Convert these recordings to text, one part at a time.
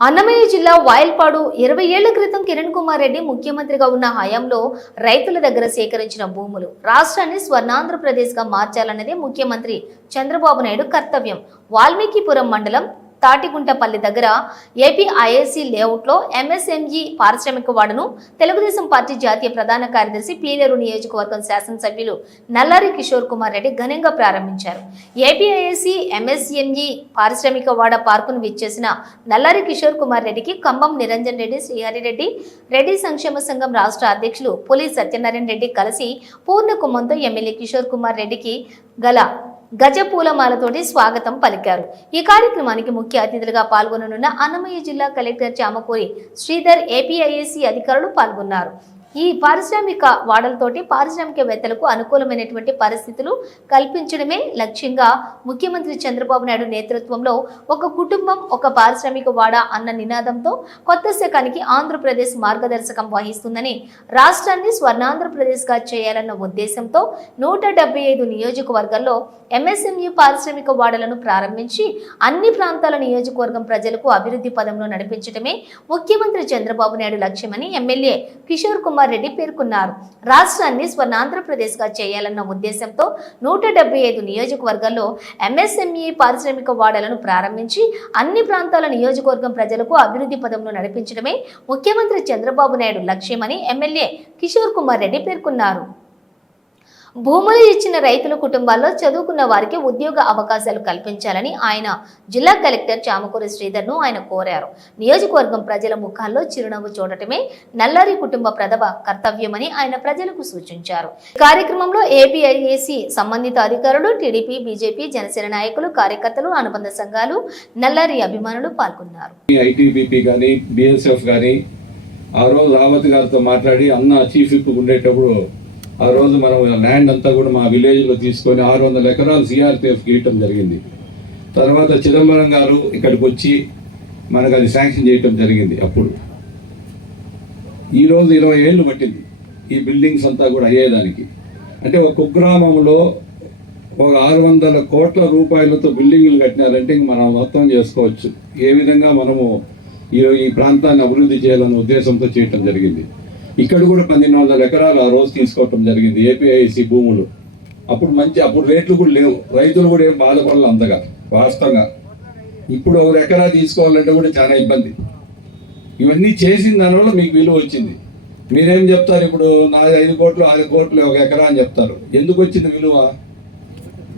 అన్నమయ్య జిల్లా వాయల్పాడు ఇరవై ఏళ్ళ క్రితం కిరణ్ కుమార్ రెడ్డి ముఖ్యమంత్రిగా ఉన్న హయాంలో రైతుల దగ్గర సేకరించిన భూములు. రాష్ట్రాన్ని స్వర్ణాంధ్రప్రదేశ్గా మార్చాలన్నదే ముఖ్యమంత్రి చంద్రబాబు నాయుడు కర్తవ్యం. వాల్మీకిపురం మండలం తాటిగుంటపల్లి దగ్గర ఏపీ ఐఏసీ లేఅవుట్లో ఎంఎస్ఎంఈ పారిశ్రామిక వాడను తెలుగుదేశం పార్టీ జాతీయ ప్రధాన కార్యదర్శి పీలేరు నియోజకవర్గం శాసనసభ్యులు నల్లారి కిషోర్ కుమార్ రెడ్డి ఘనంగా ప్రారంభించారు. ఏపీఐఏసీ ఎంఎస్ఎంఈ పారిశ్రామిక వాడ పార్కును విచ్చేసిన నల్లారి కిషోర్ కుమార్ రెడ్డికి కంబం నిరంజన్ రెడ్డి శ్రీహరిరెడ్డి రెడ్డి సంక్షేమ సంఘం రాష్ట్ర అధ్యక్షులు పులి సత్యనారాయణ రెడ్డి కలిసి పూర్ణ కుమ్మంతో ఎమ్మెల్యే కిషోర్ కుమార్ రెడ్డికి గల గజ పూలమాలతోటి స్వాగతం పలికారు. ఈ కార్యక్రమానికి ముఖ్య అతిథులుగా పాల్గొననున్న అన్నమయ్య జిల్లా కలెక్టర్ చామకూరి శ్రీధర్ ఏపీఐఏసీ అధికారులు పాల్గొన్నారు. ఈ పారిశ్రామిక వాడలతోటి పారిశ్రామికవేత్తలకు అనుకూలమైనటువంటి పరిస్థితులు కల్పించడమే లక్ష్యంగా ముఖ్యమంత్రి చంద్రబాబు నాయుడు నేతృత్వంలో ఒక కుటుంబం ఒక పారిశ్రామిక వాడ అన్న నినాదంతో కొత్త శకానికి ఆంధ్రప్రదేశ్ మార్గదర్శకం వహిస్తుందని రాష్ట్రాన్ని స్వర్ణాంధ్రప్రదేశ్గా చేయాలన్న ఉద్దేశంతో నూట డెబ్బై ఐదు నియోజకవర్గాల్లో ఎంఎస్ఎంఈ పారిశ్రామిక వాడలను ప్రారంభించి అన్ని ప్రాంతాల నియోజకవర్గం ప్రజలకు అభివృద్ధి పదంలో నడిపించడమే ముఖ్యమంత్రి చంద్రబాబు నాయుడు లక్ష్యమని ఎమ్మెల్యే కిషోర్ కుమార్ రెడ్డి పేర్కొన్నారు. రాష్ట్రాన్ని స్వర్ణాంధ్రప్రదేశ్గా చేయాలన్న ఉద్దేశంతో నూట డెబ్బై ఐదు నియోజకవర్గాల్లో ఎంఎస్ఎంఈ పారిశ్రామిక వాడలను ప్రారంభించి అన్ని ప్రాంతాల నియోజకవర్గం ప్రజలకు అభివృద్ధి పదంలో నడిపించడమే ముఖ్యమంత్రి చంద్రబాబు నాయుడు లక్ష్యమని ఎమ్మెల్యే కిషోర్ కుమార్ రెడ్డి పేర్కొన్నారు. భూములు ఇచ్చిన రైతుల కుటుంబాల్లో చదువుకున్న వారికి ఉద్యోగ అవకాశాలు కల్పించాలని ఆయన జిల్లా కలెక్టర్ చామకూరి శ్రీధర్ను ఆయన కోరారు. నియోజకవర్గం ప్రజల ముఖాల్లో చిరునవ్వు చూడటమే నల్లారి కుటుంబ ప్రథమ కర్తవ్యమని ఆయన ప్రజలకు సూచించారు. కార్యక్రమంలో ఏపీఐఏసీ సంబంధిత అధికారులు టీడీపీ బీజేపీ జనసేన నాయకులు కార్యకర్తలు అనుబంధ సంఘాలు నల్లారి అభిమానులు పాల్గొన్నారు. ఆ రోజు రావత్ గారితో మాట్లాడి అన్న చీఫ్ ఉండేటప్పుడు ఆ రోజు మనం ల్యాండ్ అంతా కూడా మా విలేజ్లో తీసుకొని ఆరు వందల ఎకరాలు సిఆర్పిఎఫ్ గీయటం జరిగింది. తర్వాత చిదంబరం గారు ఇక్కడికి వచ్చి మనకు అది శాంక్షన్ చేయటం జరిగింది అప్పుడు. ఈరోజు ఇరవై ఏళ్ళు పట్టింది ఈ బిల్డింగ్స్ అంతా కూడా అయ్యేదానికి. అంటే ఒక కుగ్రామంలో ఒక ఆరు వందల కోట్ల రూపాయలతో బిల్డింగ్లు కట్టినారంటే ఇంక మనం మొత్తం చేసుకోవచ్చు ఏ విధంగా మనము ఈ ఈ ప్రాంతాన్ని అభివృద్ధి చేయాలనే ఉద్దేశంతో చేయటం జరిగింది. ఇక్కడ కూడా పన్నెండు వందల ఎకరాలు ఆ రోజు తీసుకోవటం జరిగింది ఏపీఐసి భూములు. అప్పుడు మంచి అప్పుడు రేట్లు కూడా లేవు. రైతులు కూడా ఏం బాధపడలేదు అంతగా వాస్తవంగా. ఇప్పుడు ఒక ఎకరా తీసుకోవాలంటే కూడా చాలా ఇబ్బంది. ఇవన్నీ చేసిన దానివల్ల మీకు విలువ వచ్చింది. మీరేం చెప్తారు ఇప్పుడు నాది ఐదు కోట్లు ఆరు కోట్లు ఒక ఎకరా అని చెప్తారు. ఎందుకు వచ్చింది విలువ?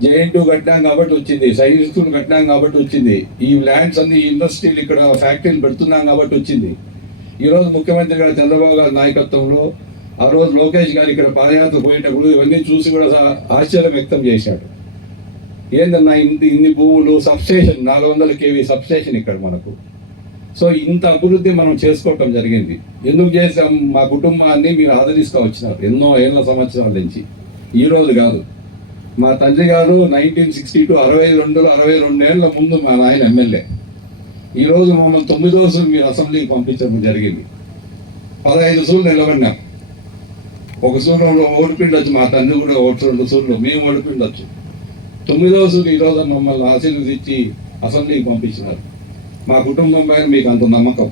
జేఎన్టు కట్టినాం కాబట్టి వచ్చింది సైన్స్ కట్టినాం కాబట్టి వచ్చింది. ఈ ల్యాండ్స్ అన్ని ఇండస్ట్రీలు ఇక్కడ ఫ్యాక్టరీలు పెడుతున్నాం కాబట్టి వచ్చింది. ఈ రోజు ముఖ్యమంత్రి గారు చంద్రబాబు గారి నాయకత్వంలో ఆ రోజు లోకేష్ గారు ఇక్కడ పాదయాత్ర పోయేటప్పుడు ఇవన్నీ చూసి కూడా ఆశ్చర్యం వ్యక్తం చేశాడు. ఏందన్నా ఇంత ఇన్ని భూములు సబ్స్టేషన్ నాలుగు వందల కేవీ సబ్స్టేషన్ ఇక్కడ మనకు. సో ఇంత అభివృద్ధి మనం చేసుకోవటం జరిగింది. ఎందుకు చేసాం మా కుటుంబాన్ని మీరు ఆదరిస్తూ వచ్చినారు ఎన్నో ఏళ్ళ సంవత్సరాల నుంచి. ఈ రోజు కాదు. మా తండ్రి గారు నైన్టీన్ సిక్స్టీ టూ అరవై రెండులో అరవై రెండేళ్ళ ముందు మా నాయన ఎమ్మెల్యే. ఈరోజు మమ్మల్ని తొమ్మిదో సూలు మీరు అసెంబ్లీకి పంపించడం జరిగింది. పదహైదు సూళ్ళు నిలబడినాం. ఒక సూర్యంలో ఓడిపిండొచ్చు మా తండ్రి కూడా ఒకటి రెండు సూళ్ళు మేము ఓడిపిండొచ్చు. తొమ్మిదో సూలు ఈ రోజు మమ్మల్ని ఆశీర్వదించి అసెంబ్లీకి పంపించినారు. మా కుటుంబం పైన మీకు అంత నమ్మకం.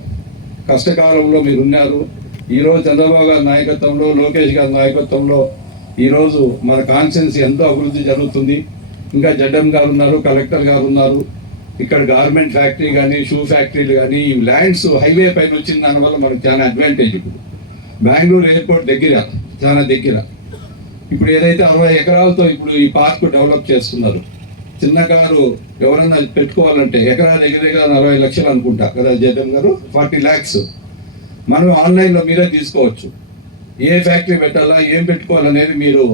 కష్టకాలంలో మీరు ఉన్నారు ఈరోజు చంద్రబాబు గారి నాయకత్వంలో లోకేష్ గారి నాయకత్వంలో ఈరోజు మన కాన్స్టిట్యున్సీ ఎంతో అభివృద్ధి జరుగుతుంది. ఇంకా జడ్ఎం గారు ఉన్నారు కలెక్టర్ గారు ఉన్నారు. ఇక్కడ గార్మెంట్ ఫ్యాక్టరీ కానీ షూ ఫ్యాక్టరీలు కానీ ఈ ల్యాండ్స్ హైవే పైన వచ్చిన దానివల్ల మనకు చాలా అడ్వాంటేజ్ ఇప్పుడు. బెంగళూరు ఎయిర్పోర్ట్ దగ్గర చాలా దగ్గర. ఇప్పుడు ఏదైతే అరవై ఎకరాలతో ఇప్పుడు ఈ పార్క్ డెవలప్ చేస్తున్నారు చిన్న కారు ఎవరైనా పెట్టుకోవాలంటే ఎకరా దగ్గర దగ్గర నలభై లక్షలు అనుకుంటా కదా జగన్ గారు? ఫార్టీ ల్యాక్స్ మనం ఆన్లైన్లో మీరే తీసుకోవచ్చు. ఏ ఫ్యాక్టరీ పెట్టాలా ఏం పెట్టుకోవాలనేది మీరు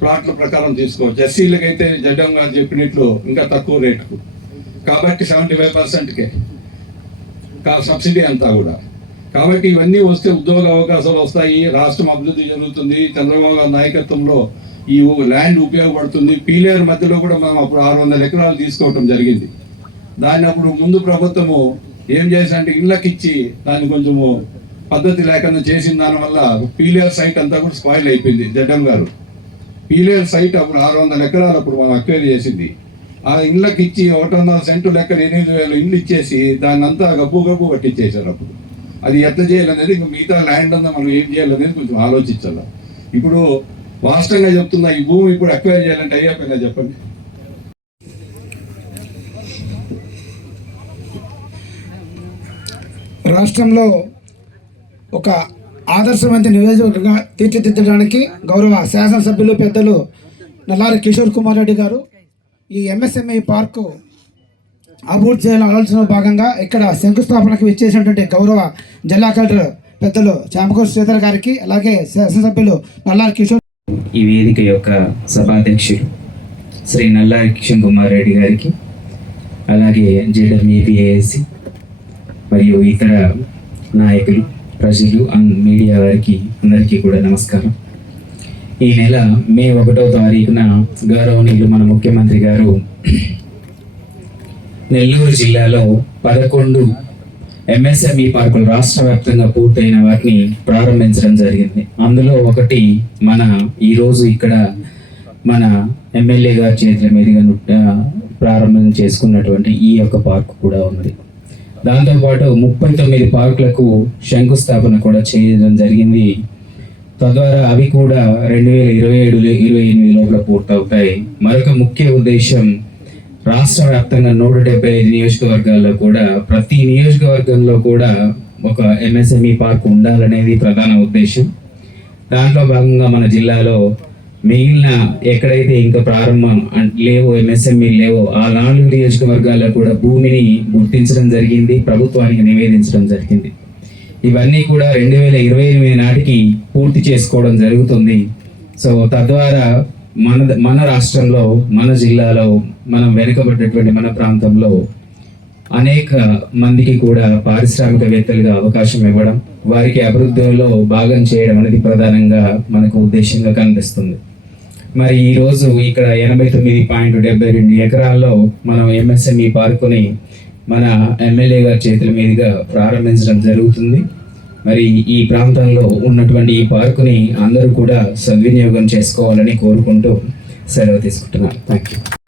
ప్లాట్ల ప్రకారం తీసుకోవచ్చు. ఎస్సీలకైతే అయితే జడ్డం గారు చెప్పినట్లు ఇంకా తక్కువ రేటుకు కాబట్టి సెవెంటీ ఫైవ్ పర్సెంట్కే సబ్సిడీ అంతా కూడా. కాబట్టి ఇవన్నీ వస్తే ఉద్యోగ అవకాశాలు వస్తాయి. రాష్ట్రం అభివృద్ధి జరుగుతుంది. చంద్రబాబు గారి నాయకత్వంలో ఈ ల్యాండ్ ఉపయోగపడుతుంది. పీలేరు మధ్యలో కూడా మనం అప్పుడు ఆరు వందల ఎకరాలు తీసుకోవటం జరిగింది. దాన్ని అప్పుడు ముందు ప్రభుత్వము ఏం చేశారంటే ఇళ్ళకి ఇచ్చి దాన్ని కొంచెము పద్ధతి లేకుండా చేసిన దానివల్ల పీలేరు సైట్ అంతా కూడా స్పాయిల్ అయిపోయింది. జడ్డం గారు. పీలేరు సైట్ అప్పుడు ఆరు వందల ఎకరాలు అప్పుడు మనం అక్వైర్ చేసింది. ఆ ఇళ్ళకి ఇచ్చి ఒకటి వందల సెంటు లెక్క ఎనిమిది వేలు ఇల్లు ఇచ్చేసి దాన్ని అంతా గబ్బు గబ్బు పట్టించేశారు అప్పుడు అది ఎట్లా చేయాలనేది ఇంకా మిగతా ల్యాండ్ అంతా మనం ఏం చేయాలనేది కొంచెం ఆలోచించాలి. ఇప్పుడు వాస్తవంగా చెప్తున్నా ఈ భూమి ఇప్పుడు అక్వైర్ చేయాలంటే అయ్యాపోయినా చెప్పండి. రాష్ట్రంలో ఒక ఆదర్శవంత నియోజకవర్గంగా తీర్చిదిద్దడానికి గౌరవ శాసనసభ్యులు పెద్దలు నల్లారి కిషోర్ కుమార్ రెడ్డి గారు ఈ ఎంఎస్ఎంఈ పార్కు అభివృద్ధి చేయాలని ఆలోచనలో భాగంగా ఇక్కడ శంకుస్థాపనకు ఇచ్చేసినటువంటి గౌరవ జిల్లా కలెక్టర్ పెద్దలు చామకూరు శ్రీధర్ గారికి అలాగే శాసనసభ్యులు నల్లారి కిషోర్ ఈ వేదిక యొక్క సభాధ్యక్షుడు శ్రీ నల్లారి కిషన్ కుమార్ రెడ్డి గారికి అలాగే జేడబ్ల్యూపిఏఎస్సి మరియు ఇతర నాయకులు ప్రజలు అండ్ మీడియా వారికి అందరికీ కూడా నమస్కారం. ఈ నెల మే ఒకటో తారీఖున గౌరవనీయులు మన ముఖ్యమంత్రి గారు నెల్లూరు జిల్లాలో పదకొండు ఎంఎస్ఎంఈ పార్కులు రాష్ట్ర వ్యాప్తంగా పూర్తయిన వాటిని ప్రారంభించడం జరిగింది. అందులో ఒకటి మన ఈరోజు ఇక్కడ మన ఎమ్మెల్యే గారి చేతుల మీదుగా ప్రారంభం చేసుకున్నటువంటి ఈ యొక్క పార్కు కూడా ఉన్నది. దాంతోపాటు ముప్పై తొమ్మిది పార్కులకు శంకుస్థాపన కూడా చేయడం జరిగింది. తద్వారా అవి కూడా రెండు వేల ఇరవై ఏడు ఇరవై ఎనిమిది లోపల పూర్తవుతాయి. మరొక ముఖ్య ఉద్దేశం రాష్ట్ర వ్యాప్తంగా నూట డెబ్బై ఐదు నియోజకవర్గాల్లో కూడా ప్రతి నియోజకవర్గంలో కూడా ఒక ఎంఎస్ఎంఈ పార్క్ ఉండాలనేది ప్రధాన ఉద్దేశం. దాంట్లో భాగంగా మన జిల్లాలో మిగిలిన ఎక్కడైతే ఇంకా ప్రారంభం లేవో ఎంఎస్ఎంఈ లేవో ఆ నాలుగు నియోజకవర్గాల్లో కూడా భూమిని గుర్తించడం జరిగింది ప్రభుత్వానికి నివేదించడం జరిగింది. ఇవన్నీ కూడా రెండు వేల ఇరవై ఎనిమిది నాటికి పూర్తి చేసుకోవడం జరుగుతుంది. సో తద్వారా మన మన రాష్ట్రంలో మన జిల్లాలో మనం వెనుకబడ్డటువంటి మన ప్రాంతంలో అనేక మందికి కూడా పారిశ్రామికవేత్తలుగా అవకాశం ఇవ్వడం వారికి అభివృద్ధిలో భాగం చేయడం అనేది ప్రధానంగా మనకు ఉద్దేశంగా కనిపిస్తుంది. మరి ఈ రోజు ఇక్కడ ఎనభై తొమ్మిది పాయింట్ డెబ్బై రెండు ఎకరాల్లో మనం ఎంఎస్ఎంఈ పార్కుని మన ఎమ్మెల్యే గారి చేతుల మీదుగా ప్రారంభించడం జరుగుతుంది. మరి ఈ ప్రాంతంలో ఉన్నటువంటి ఈ పార్కుని అందరూ కూడా సద్వినియోగం చేసుకోవాలని కోరుకుంటూ సెలవు తీసుకుంటున్నాను. Thank you